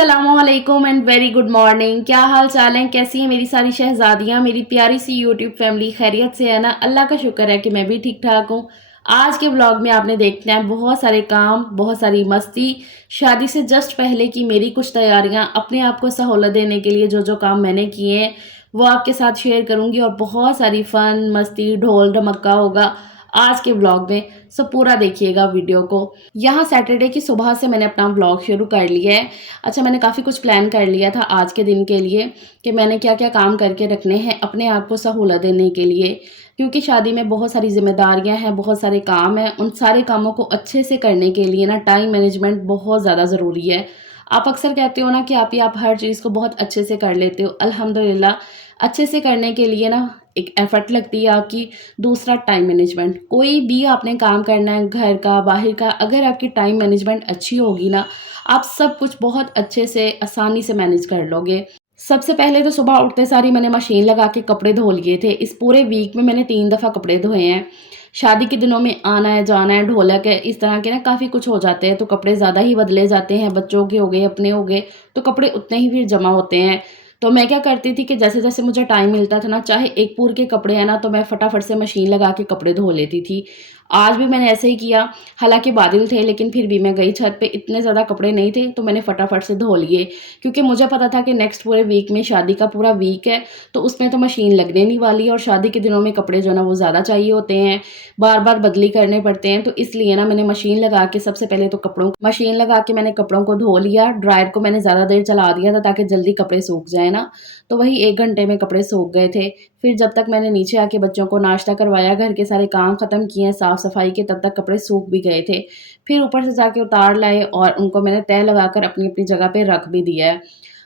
अस्सलामुअलैकुम and very good morning. क्या हाल चाल है, कैसी हैं मेरी सारी शहजादियाँ, मेरी प्यारी सी यूट्यूब फैमिली? खैरियत से है ना? अल्लाह का शुक्र है कि मैं भी ठीक ठाक हूँ। आज के व्लॉग में आपने देखना है बहुत सारे काम, बहुत सारी मस्ती, शादी से जस्ट पहले की मेरी कुछ तैयारियाँ, अपने आप को सहूलत देने के लिए जो जो काम मैंने किए हैं वो आपके साथ शेयर करूँगी और बहुत सारी फन मस्ती ढोल ढमक्का होगा आज के व्लॉग में। सो पूरा देखिएगा वीडियो को। यहाँ सैटरडे की सुबह से मैंने अपना व्लॉग शुरू कर लिया है। अच्छा, मैंने काफ़ी कुछ प्लान कर लिया था आज के दिन के लिए कि मैंने क्या क्या काम करके रखने हैं अपने आप को सहूलत देने के लिए, क्योंकि शादी में बहुत सारी जिम्मेदारियां हैं, बहुत सारे काम हैं। उन सारे कामों को अच्छे से करने के लिए ना टाइम मैनेजमेंट बहुत ज़्यादा ज़रूरी है। आप अक्सर कहते हो ना कि आप हर चीज़ को बहुत अच्छे से कर लेते हो। अल्हम्दुलिल्लाह, अच्छे से करने के लिए ना एक एफर्ट लगती है आपकी। दूसरा, टाइम मैनेजमेंट। कोई भी आपने काम करना है, घर का बाहर का, अगर आपकी टाइम मैनेजमेंट अच्छी होगी ना, आप सब कुछ बहुत अच्छे से आसानी से मैनेज कर लोगे। सबसे पहले तो सुबह उठते सार ही मैंने मशीन लगा के कपड़े धो लिए थे। इस पूरे वीक में मैंने 3 दफ़ा कपड़े धोए हैं। शादी के दिनों में आना है, जाना है, ढोलक है, इस तरह के ना काफ़ी कुछ हो जाते हैं, तो कपड़े ज़्यादा ही बदले जाते हैं। बच्चों के हो गए, अपने हो गए, तो कपड़े उतने ही फिर जमा होते हैं। तो मैं क्या करती थी कि जैसे-जैसे मुझे टाइम मिलता था ना, चाहे एक पूर के कपड़े हैं ना, तो मैं फटाफट से मशीन लगा के कपड़े धो लेती थी। आज भी मैंने ऐसे ही किया। हालाँकि बादल थे, लेकिन फिर भी मैं गई छत पे, इतने ज़्यादा कपड़े नहीं थे, तो मैंने फटाफट से धो लिए, क्योंकि मुझे पता था कि नेक्स्ट पूरे वीक में शादी का पूरा वीक है, तो उसमें तो मशीन लगने नहीं वाली है और शादी के दिनों में कपड़े जो है ना वो ज़्यादा चाहिए होते हैं, बार-बार बदली करने पड़ते हैं। तो इसलिए ना मैंने मशीन लगा के सबसे पहले तो मशीन लगा के मैंने कपड़ों को धो लिया। ड्रायर को मैंने ज़्यादा देर चला दिया था ताकि जल्दी कपड़े सूख जाए ना, तो वही 1 घंटे में कपड़े सूख गए थे। फिर जब तक मैंने नीचे आके बच्चों को नाश्ता करवाया, घर के सारे काम ख़त्म किए साफ़-सफ़ाई के, तब तक कपड़े सूख भी गए थे। फिर ऊपर से जाके उतार लाए और उनको मैंने तह लगाकर अपनी-अपनी जगह पे रख भी दिया है।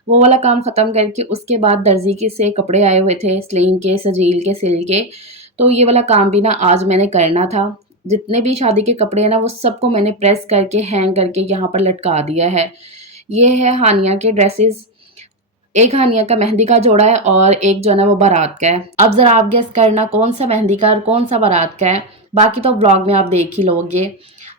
वो वाला काम ख़त्म करके उसके बाद दर्जी के से कपड़े आए हुए थे, स्लीम के, सजील के, सिल के, तो ये वाला काम भी ना आज मैंने करना था। जितने भी शादी के कपड़े हैं ना, वो सबको मैंने प्रेस करके, हैंग करके यहाँ पर लटका दिया है। ये है हानिया के ड्रेसेस। एक हानिया का मेहंदी का जोड़ा है और एक जो है ना वो बारात का है। अब ज़रा आप गेस करना कौन सा मेहंदी का और कौन सा बारात का है। बाकी तो व्लॉग में आप देख ही लोगे।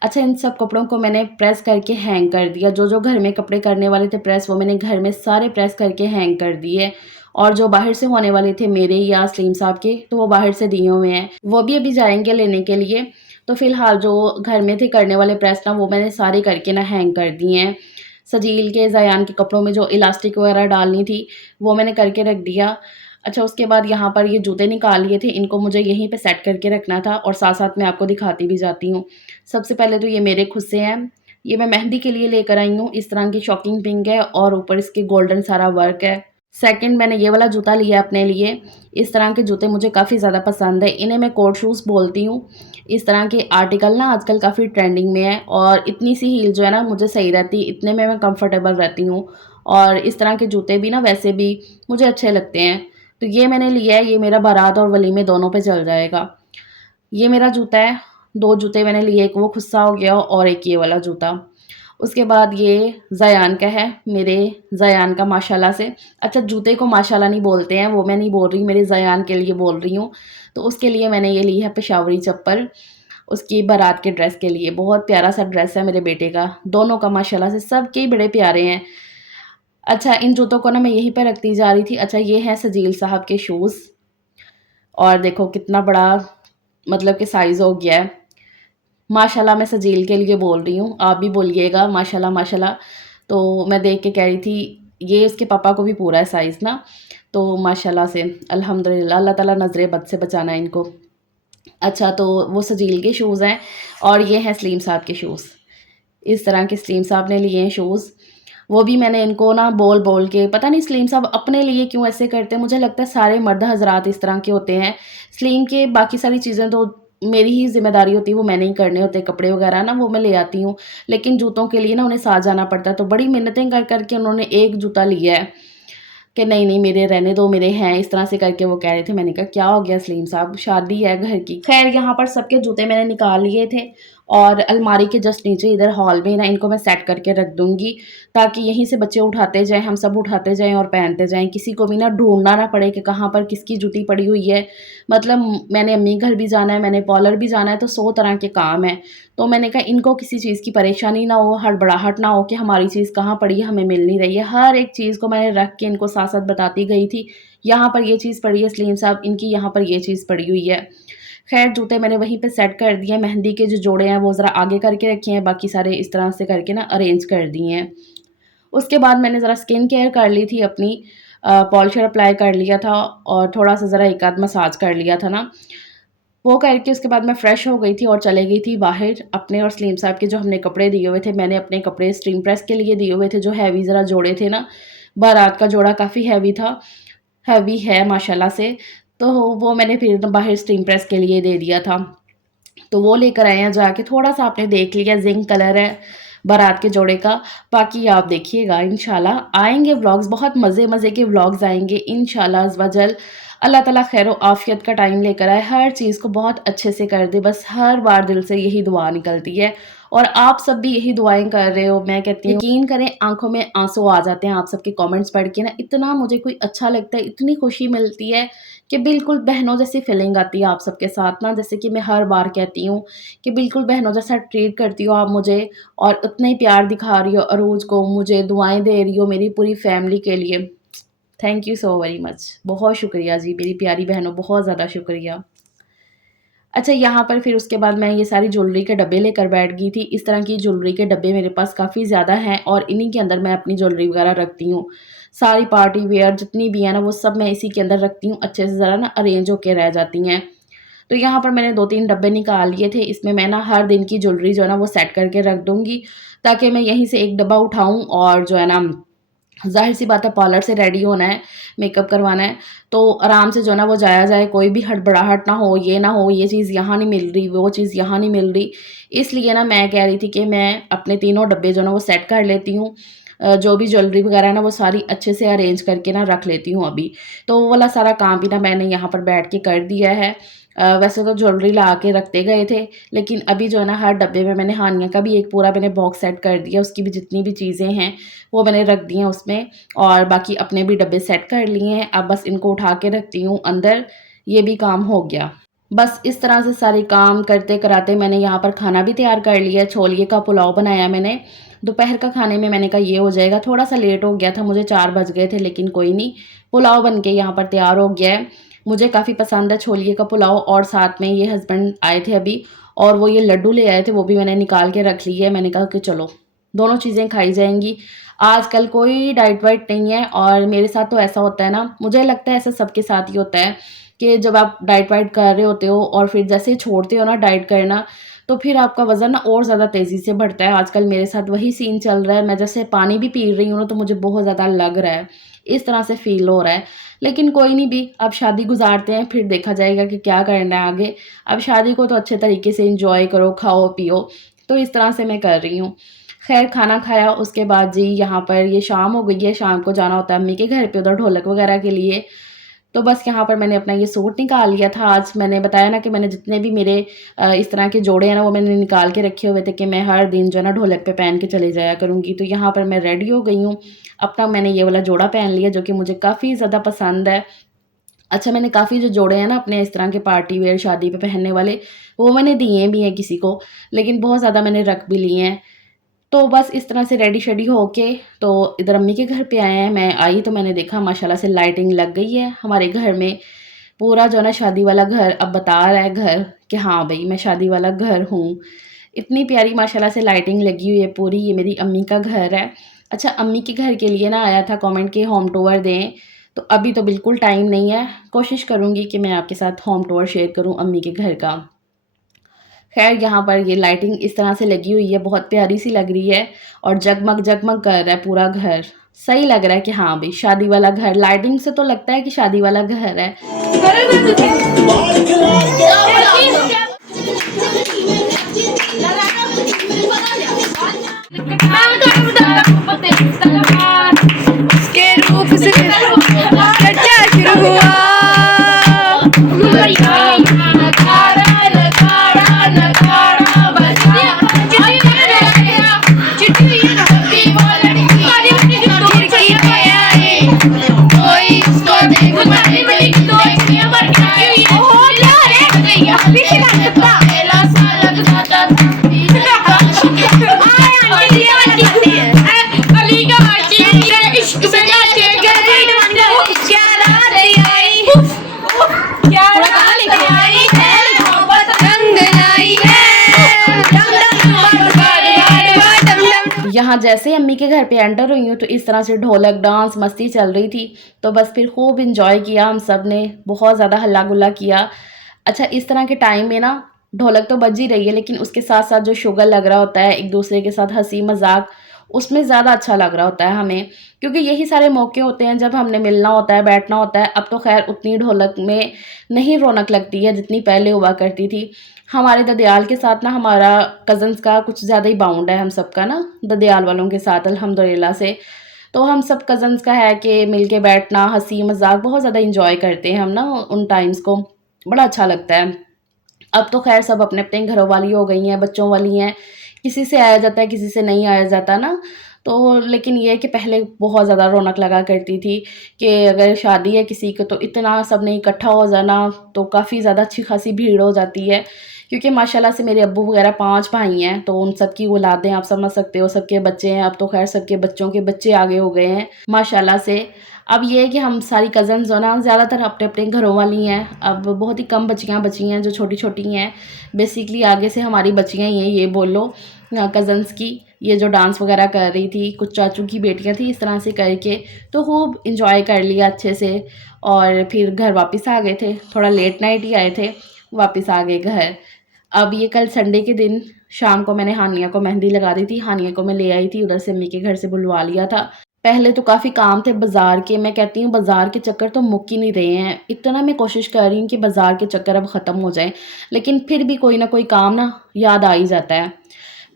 अच्छा, इन सब कपड़ों को मैंने प्रेस करके हैंग कर दिया। जो घर में कपड़े करने वाले थे प्रेस, वो मैंने घर में सारे प्रेस करके हैंग कर दिए। और जो बाहर से होने वाले थे मेरे या सलीम साहब के, तो वो बाहर से दिए हुए हैं। वो भी अभी जाएँगे लेने के लिए। तो फ़िलहाल जो घर में थे करने वाले प्रेस ना, वो मैंने सारे करके ना हैंग कर दिए हैं। सजील के, ज़यान के कपड़ों में जो इलास्टिक वगैरह डालनी थी, वो मैंने करके रख दिया। अच्छा, उसके बाद यहाँ पर ये जूते निकाल लिए थे, इनको मुझे यहीं पे सेट करके रखना था और साथ-साथ मैं आपको दिखाती भी जाती हूँ। सबसे पहले तो ये मेरे खुद से हैं, ये मैं मेहंदी के लिए लेकर आई हूँ। इस तरह की शॉकिंग पिंक है और ऊपर इसके गोल्डन सारा वर्क है। सेकंड, मैंने ये वाला जूता लिया अपने लिए। इस तरह के जूते मुझे काफ़ी ज़्यादा पसंद है, इन्हें मैं कोट शूज़ बोलती हूँ। इस तरह के आर्टिकल ना आजकल काफ़ी ट्रेंडिंग में है और इतनी सी हील जो है ना मुझे सही रहती है, इतने में मैं कंफर्टेबल रहती हूँ। और इस तरह के जूते भी ना वैसे भी मुझे अच्छे लगते हैं। तो ये मैंने लिया है, ये मेरा बारात और वलीमे दोनों पे चल जाएगा। ये मेरा जूता है, 2 जूते मैंने लिए, एक वो खुस्सा हो गया और एक ये वाला जूता। उसके बाद ये ज़यान का है, मेरे ज़यान का माशाल्लाह से। अच्छा, जूते को माशाल्लाह नहीं बोलते हैं, वो मैं नहीं बोल रही, मेरे ज़यान के लिए बोल रही हूँ। तो उसके लिए मैंने ये ली है पेशावरी चप्पल, उसकी बारात के ड्रेस के लिए। बहुत प्यारा-सा ड्रेस है मेरे बेटे का, दोनों का माशाल्लाह से, सबके ही बड़े प्यारे हैं। अच्छा, इन जूतों को ना मैं यहीं पे रखती जा रही थी। अच्छा, ये हैं सजील साहब के शूज़ और देखो कितना बड़ा मतलब कि साइज़ हो गया है। माशाल्लाह मैं सजील के लिए बोल रही हूँ, आप भी बोलिएगा माशाल्लाह माशाल्लाह। तो मैं देख के कह रही थी, ये उसके पापा को भी पूरा है साइज़ ना, तो माशाल्लाह से अल्हम्दुलिल्लाह, अल्लाह ताला नज़रे बद से बचाना इनको। अच्छा, तो वो सजील के शूज़ हैं और ये हैं सलीम साहब के शूज़। इस तरह के सलीम साहब ने लिए हैं शूज़। वो भी मैंने इनको ना बोल-बोल के, पता नहीं सलीम साहब अपने लिए क्यों ऐसे करते हैं, मुझे लगता है सारे मर्द हज़रात इस तरह के होते हैं। सलीम के बाकी सारी चीज़ें तो मेरी ही ज़िम्मेदारी होती है, वो मैंने ही करने होते हैं, कपड़े वगैरह ना वो मैं ले आती हूँ। लेकिन जूतों के लिए ना उन्हें साथ जाना पड़ता है, तो बड़ी मिन्नतें कर के उन्होंने एक जूता लिया है कि नहीं-नहीं मेरे रहने दो, मेरे हैं, इस तरह से करके वो कह रहे थे। मैंने कहा क्या हो गया सलीम साहब, शादी है घर की। ख़ैर, यहाँ पर सबके जूते मैंने निकाल लिए थे और अलमारी के जस्ट नीचे इधर हॉल में ना इनको मैं सेट करके रख दूँगी, ताकि यहीं से बच्चे उठाते जाएँ, हम सब उठाते जाएँ और पहनते जाएँ। किसी को भी ना ढूँढना ना पड़े कि कहाँ पर किसकी जूती पड़ी हुई है। मतलब मैंने अम्मी घर भी जाना है, मैंने पार्लर भी जाना है, तो 100 तरह के काम हैं। तो मैंने कहा इनको किसी चीज़ की परेशानी ना हो, हड़बड़ाहट ना हो कि हमारी चीज़ कहाँ पड़ी है, हमें मिल नहीं रही है। हर एक चीज़ को मैंने रख के इनको साथ-साथ बताती गई थी। यहाँ पर ये चीज़ पड़ी है सलीम साहब, इनकी यहाँ पर ये चीज़ पड़ी हुई है। ख़ैर जूते मैंने वहीं पे सेट कर दिए, मेहंदी के जो जोड़े हैं वो ज़रा आगे करके रखे हैं, बाकी सारे इस तरह से करके ना अरेंज कर दिए हैं। उसके बाद मैंने ज़रा स्किन केयर कर ली थी अपनी, पॉलिशर अप्लाई कर लिया था और थोड़ा-सा ज़रा एक आध मसाज कर लिया था ना। वो करके उसके बाद मैं फ्रेश हो गई थी और चले गई थी बाहर अपने और सलीम साहब के जो हमने कपड़े दिए हुए थे। मैंने अपने कपड़े स्टीम प्रेस के लिए दिए हुए थे, जो हैवी ज़रा जोड़े थे ना, बारात का जोड़ा काफ़ी हैवी था, हैवी है माशाल्लाह से। तो वो मैंने फिर बाहर स्टीम प्रेस के लिए दे दिया था। तो वो लेकर आए हैं जाके, थोड़ा-सा आपने देख लिया, ज़िंक कलर है बारात के जोड़े का। बाकी आप देखिएगा इंशाल्लाह आएँगे व्लॉग्स, बहुत मज़े-मज़े के व्लॉग्स आएँगे इंशाल्लाह अज़्ज़ व जल। अल्लाह ताला खैर और आफ़ियत का टाइम लेकर आए, हर चीज़ को बहुत अच्छे से कर दे, बस हर बार दिल से यही दुआ निकलती है और आप सब भी यही दुआएँ कर रहे हो। मैं कहती हूँ यकीन करें आँखों में आँसू आ जाते हैं आप सबके कमेंट्स पढ़ के ना, इतना मुझे कोई अच्छा लगता है, इतनी खुशी मिलती है कि बिल्कुल बहनों जैसी फीलिंग आती है आप सबके साथ ना। जैसे कि मैं हर बार कहती हूँ कि बिल्कुल बहनों जैसा ट्रीट करती हो आप मुझे और उतना ही प्यार दिखा रही हो अरूज को, मुझे दुआएँ दे रही हो मेरी पूरी फैमिली के लिए। Thank you so very much. बहुत शुक्रिया जी मेरी प्यारी बहनों, बहुत ज़्यादा शुक्रिया। अच्छा यहाँ पर फिर उसके बाद मैं ये सारी ज्वेलरी के डब्बे लेकर बैठ गई थी। इस तरह की ज्वेलरी के डब्बे मेरे पास काफ़ी ज़्यादा हैं और इन्हीं के अंदर मैं अपनी ज्वेलरी वगैरह रखती हूँ। सारी पार्टी वियर जितनी भी है ना वो सब मैं इसी के अंदर रखती हूँ, अच्छे से ज़रा ना अरेंज होके रह जाती हैं। तो यहाँ पर मैंने 2-3 डब्बे निकाल लिए थे, इसमें मैं ना हर दिन की ज्वेलरी जो है ना वो सेट करके रख दूँगी, ताकि मैं यहीं से एक डब्बा उठाऊँ और जो है ना ज़ाहिर-सी बात है पार्लर से रेडी होना है, मेकअप करवाना है, तो आराम से जो है ना वो जाया जाए, कोई भी हड़बड़ाहट ना हो, ये ना हो ये चीज़ यहाँ नहीं मिल रही, वो चीज़ यहाँ नहीं मिल रही। इसलिए ना मैं कह रही थी कि मैं अपने तीनों डब्बे जो है ना वो सेट कर लेती हूँ। जो भी ज्वेलरी वगैरह है ना वो सारी अच्छे से अरेंज करके ना रख लेती हूँ अभी। तो वो वाला सारा काम भी ना मैंने यहाँ पर बैठ के कर दिया है। वैसे तो ज्वेलरी ला के रखते गए थे, लेकिन अभी जो है ना हर डब्बे में मैंने हानिया का भी एक पूरा मैंने बॉक्स सेट कर दिया, उसकी भी जितनी भी चीज़ें हैं वो मैंने रख दी हैं उसमें और बाकी अपने भी डब्बे सेट कर लिए हैं। अब बस इनको उठा के रखती हूँ अंदर, ये भी काम हो गया। बस इस तरह से सारे काम करते-कराते मैंने यहाँ पर खाना भी तैयार कर लिया है, छोलिए का पुलाव बनाया मैंने। दोपहर का खाने में मैंने कहा ये हो जाएगा, थोड़ा-सा लेट हो गया था, मुझे 4 बज गए थे लेकिन कोई नहीं, पुलाव बन के यहाँ पर तैयार हो गया है। मुझे काफ़ी पसंद है छोलिए का पुलाव और साथ में ये हस्बैंड आए थे अभी और वो ये लड्डू ले आए थे, वो भी मैंने निकाल के रख लिए है। मैंने कहा कि चलो, दोनों चीज़ें खाई जाएँगी। आजकल कोई डाइट वाइट नहीं है और मेरे साथ तो ऐसा होता है ना, मुझे लगता है ऐसा सबके साथ ही होता है कि जब आप डाइट वाइट कर रहे होते हो और फिर जैसे ही छोड़ते हो ना डाइट करना, तो फिर आपका वज़न ना और ज़्यादा तेज़ी से बढ़ता है। आजकल मेरे साथ वही सीन चल रहा है, मैं जैसे पानी भी पी रही हूँ ना तो मुझे बहुत ज़्यादा लग रहा है, इस तरह से फ़ील हो रहा है। लेकिन कोई नहीं भी, अब शादी गुज़ारते हैं फिर देखा जाएगा कि क्या करना है आगे। अब शादी को तो अच्छे तरीके से एन्जॉय करो, खाओ-पियो, तो इस तरह से मैं कर रही हूँ। ख़ैर खाना खाया उसके बाद जी यहाँ पर ये शाम हो गई है, शाम को जाना होता है अम्मी के घर पे उधर ढोलक वगैरह के लिए। तो बस यहाँ पर मैंने अपना ये सूट निकाल लिया था। आज मैंने बताया ना कि मैंने जितने भी मेरे इस तरह के जोड़े हैं ना वो मैंने निकाल के रखे हुए थे कि मैं हर दिन जो है ना ढोलक पे पहन के चले जाया करूँगी। तो यहाँ पर मैं रेडी हो गई हूँ। अपना मैंने ये वाला जोड़ा पहन लिया जो कि मुझे काफ़ी ज़्यादा पसंद है। अच्छा मैंने काफ़ी जो जोड़े हैं ना अपने इस तरह के पार्टी वियर शादी पे पहनने वाले, वो मैंने दिए भी हैं किसी को, लेकिन बहुत ज़्यादा मैंने रख भी लिए हैं। तो बस इस तरह से रेडी-शेडी होके तो इधर अम्मी के घर पे आए हैं। मैं आई तो मैंने देखा माशाल्लाह से लाइटिंग लग गई है हमारे घर में। पूरा जो है ना शादी वाला घर अब बता रहा है घर कि हाँ भई मैं शादी वाला घर हूँ। इतनी प्यारी माशाल्लाह से लाइटिंग लगी हुई है पूरी, ये मेरी अम्मी का घर है। अच्छा अम्मी के घर के लिए ना आया था कमेंट कि होम टूर दें, तो अभी तो बिल्कुल टाइम नहीं है। कोशिश करूँगी कि मैं आपके साथ होम टूर शेयर करूँ अम्मी के घर का। ख़ैर यहाँ पर ये लाइटिंग इस तरह से लगी हुई है, बहुत प्यारी-सी लग रही है और जगमग-जगमग कर रहा है पूरा घर। सही लग रहा है कि हाँ भई शादी वाला घर, लाइटिंग से तो लगता है कि शादी वाला घर है। के रूप से चर्चा शुरू हुआ। नगाड़ा नगाड़ा नगाड़ा बजती यहाँ जैसे ही अम्मी के घर पे एंटर हुई हूँ तो इस तरह से ढोलक डांस मस्ती चल रही थी। तो बस फिर खूब इंजॉय किया हम सब ने, बहुत ज़्यादा हल्ला गुल्ला किया। अच्छा, इस तरह के टाइम में ना ढोलक तो बज ही रही है, लेकिन उसके साथ साथ जो शुगर लग रहा होता है, एक दूसरे के साथ हंसी मजाक, उसमें ज़्यादा अच्छा लग रहा होता है हमें, क्योंकि यही सारे मौके होते हैं जब हमने मिलना होता है, बैठना होता है। अब तो खैर उतनी ढोलक में नहीं रौनक लगती है जितनी पहले हुआ करती थी। हमारे ददयाल के साथ ना हमारा कज़न्स का कुछ ज़्यादा ही बाउंड है हम सबका ना, ददयाल वालों के साथ अल्हम्दुलिल्लाह से। तो हम सब कज़न्स का है कि मिल के बैठना, हंसी मजाक बहुत ज़्यादा इंजॉय करते हैं हम ना उन टाइम्स को, बड़ा अच्छा लगता है। अब तो खैर सब अपने अपने घरों वाली हो गई हैं, बच्चों वाली हैं, किसी से आया जाता है किसी से नहीं आया जाता ना। तो लेकिन ये है कि पहले बहुत ज़्यादा रौनक लगा करती थी कि अगर शादी है किसी को तो इतना सब ने इकट्ठा हो जाना, तो काफ़ी ज़्यादा अच्छी खासी भीड़ हो जाती है। क्योंकि माशाल्लाह से मेरे अब्बू वगैरह 5 भाई हैं, तो उन सब की औलादें आप समझ सकते हो, सबके बच्चे हैं। अब तो खैर सबके बच्चों के बच्चे आगे हो गए हैं माशाल्लाह से। अब ये है कि हम सारी कज़न्स जो ना ज़्यादातर अपने अपने घरों वाली हैं। अब बहुत ही कम बच्चियाँ बची हैं जो छोटी छोटी हैं, बेसिकली आगे से हमारी बच्चियाँ ही हैं ये बोल लो, कज़न्स की। ये जो डांस वगैरह कर रही थी, कुछ चाचू की बेटियां थी, इस तरह से करके तो खूब इंजॉय कर लिया अच्छे से। और फिर घर वापस आ गए थे, थोड़ा लेट नाइट ही आए थे, वापस आ गए घर। अब ये कल संडे के दिन शाम को मैंने हानिया को मेहंदी लगा दी थी। हानिया को मैं ले आई थी उधर से, अम्मी के घर से बुलवा लिया था। पहले तो काफ़ी काम थे बाज़ार के, मैं कहती हूँ बाज़ार के चक्कर तो मुक ही नहीं रहे हैं। इतना मैं कोशिश कर रही हूँ कि बाज़ार के चक्कर अब ख़त्म हो जाएं, लेकिन फिर भी कोई ना कोई काम ना याद आ ही जाता है।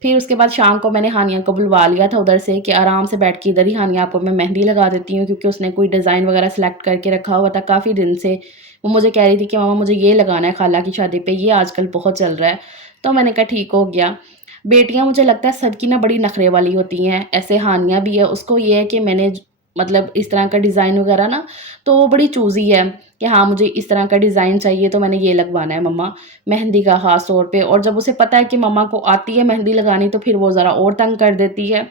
फिर उसके बाद शाम को मैंने हानिया को बुलवा लिया था उधर से कि आराम से बैठ के इधर ही हानिया आपको मैं मेहंदी लगा देती हूँ, क्योंकि उसने कोई डिज़ाइन वगैरह सेलेक्ट करके रखा हुआ था काफ़ी दिन से। वो मुझे कह रही थी कि मामा मुझे ये लगाना है खाला की शादी पे, ये आजकल बहुत चल रहा है। तो मैंने कहा ठीक हो गया। बेटियां मुझे लगता है सबकी ना बड़ी नखरे वाली होती हैं, ऐसे हानिया भी है, उसको ये है कि मैंने मतलब इस तरह का डिज़ाइन वगैरह ना, तो वो बड़ी चूज़ी है कि हाँ मुझे इस तरह का डिज़ाइन चाहिए तो मैंने ये लगवाना है मम्मा, मेहंदी का ख़ास तौर पे। और जब उसे पता है कि मम्मा को आती है मेहंदी लगानी तो फिर वो ज़रा और तंग कर देती है।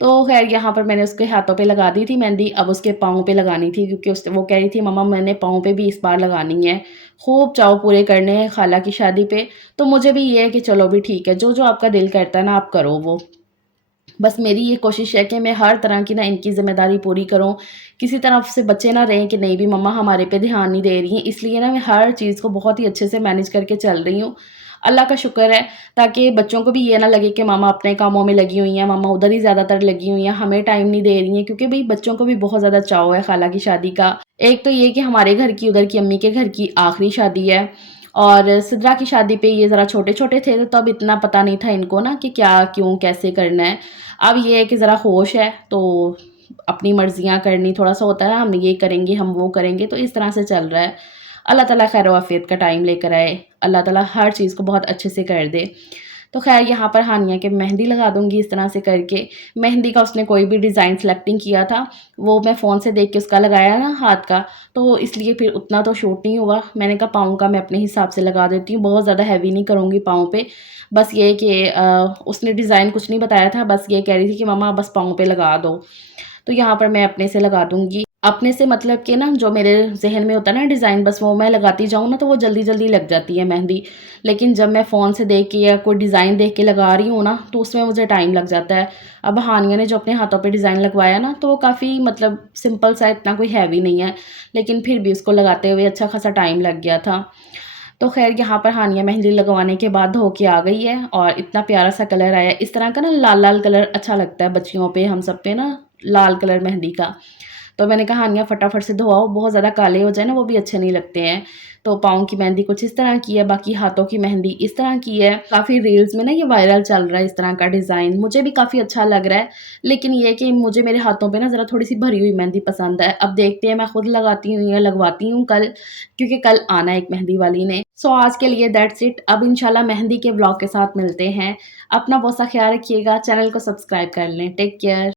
तो खैर यहाँ पर मैंने उसके हाथों पे लगा दी थी मेहंदी, अब उसके पाँव पे लगानी थी, क्योंकि उस वो कह रही थी मम्मा मैंने पाँव पे भी इस बार लगानी है, खूब चाव पूरे करने हैं खाला की शादी पे। तो मुझे भी ये है कि चलो भी ठीक है, जो जो आपका दिल करता है ना आप करो वो। बस मेरी ये कोशिश है कि मैं हर तरह की ना इनकी ज़िम्मेदारी पूरी करूँ, किसी तरफ से बच्चे ना रहें कि नहीं भी मम्मा हमारे पे ध्यान नहीं दे रही हैं। इसलिए ना मैं हर चीज़ को बहुत ही अच्छे से मैनेज करके चल रही हूँ। अल्लाह का शुक्र है, ताकि बच्चों को भी ये ना लगे कि मामा अपने कामों में लगी हुई हैं, मामा उधर ही ज़्यादातर लगी हुई हैं, हमें टाइम नहीं दे रही हैं। क्योंकि भई बच्चों को भी बहुत ज़्यादा चाव है खाला की शादी का। एक तो ये कि हमारे घर की, उधर की अम्मी के घर की आखिरी शादी है, और सिद्रा की शादी पे ये ज़रा छोटे-छोटे थे, तो तब इतना पता नहीं था इनको ना कि क्या, क्यों, कैसे करना है। अब ये है कि ज़रा होश है, तो अपनी मर्ज़ियाँ करनी थोड़ा-सा होता है, हम ये करेंगे, हम वो करेंगे, तो इस तरह से चल रहा है। अल्लाह ताला खैर आफ़ियत का टाइम लेकर आए, अल्लाह ताला हर चीज़ को बहुत अच्छे से कर दे। तो खैर यहाँ पर हानिया के मेहंदी लगा दूँगी इस तरह से करके। मेहंदी का उसने कोई भी डिज़ाइन सेलेक्टिंग किया था, वो मैं फ़ोन से देख के उसका लगाया ना हाथ का, तो इसलिए फिर उतना तो शूट नहीं हुआ। मैंने कहा पाँव का मैं अपने हिसाब से लगा देती हूँ, बहुत ज़्यादा हैवी नहीं करूँगी पाँव पे। बस ये कि उसने डिज़ाइन कुछ नहीं बताया था, बस ये कह रही थी कि मम्मा बस पाँव पे लगा दो। तो यहाँ पर मैं अपने से लगा दूँगी। अपने से मतलब कि ना जो मेरे ज़हन में होता है ना डिज़ाइन, बस वो मैं लगाती जाऊँ ना तो वो जल्दी-जल्दी लग जाती है मेहंदी। लेकिन जब मैं फ़ोन से देख के या कोई डिज़ाइन देख के लगा रही हूँ ना, तो उसमें मुझे टाइम लग जाता है। अब हानिया ने जो अपने हाथों पे डिज़ाइन लगवाया ना, तो वो काफ़ी मतलब सिंपल सा, इतना कोई हैवी नहीं है। लेकिन फिर भी उसको लगाते हुए अच्छा खासा टाइम लग गया था। तो ख़ैर यहाँ पर हानिया मेहंदी लगवाने के बाद धो के आ गई है, और इतना प्यारा सा कलर आया है। इस तरह का ना लाल-लाल कलर अच्छा लगता है बच्चियों पे, हम सब पे ना लाल कलर मेहंदी का। तो मैंने कहा हानिया फटाफट से धोआओ, बहुत ज़्यादा काले हो जाए ना वो भी अच्छे नहीं लगते हैं। तो पाँव की मेहंदी कुछ इस तरह की है, बाकी हाथों की मेहंदी इस तरह की है। काफ़ी रील्स में ना ये वायरल चल रहा है इस तरह का डिज़ाइन, मुझे भी काफ़ी अच्छा लग रहा है। लेकिन ये है कि मुझे मेरे हाथों पे ना ज़रा थोड़ी-सी भरी हुई मेहंदी पसंद है। अब देखते हैं मैं खुद लगाती हूँ या लगवाती हूँ कल, क्योंकि कल आना है एक मेहंदी वाली ने। सो आज के लिए दैट्स इट। अब इंशाल्लाह मेहंदी के व्लॉग के साथ मिलते हैं। अपना बहुत सा ख्याल रखिएगा, चैनल को सब्सक्राइब कर लें। Take care.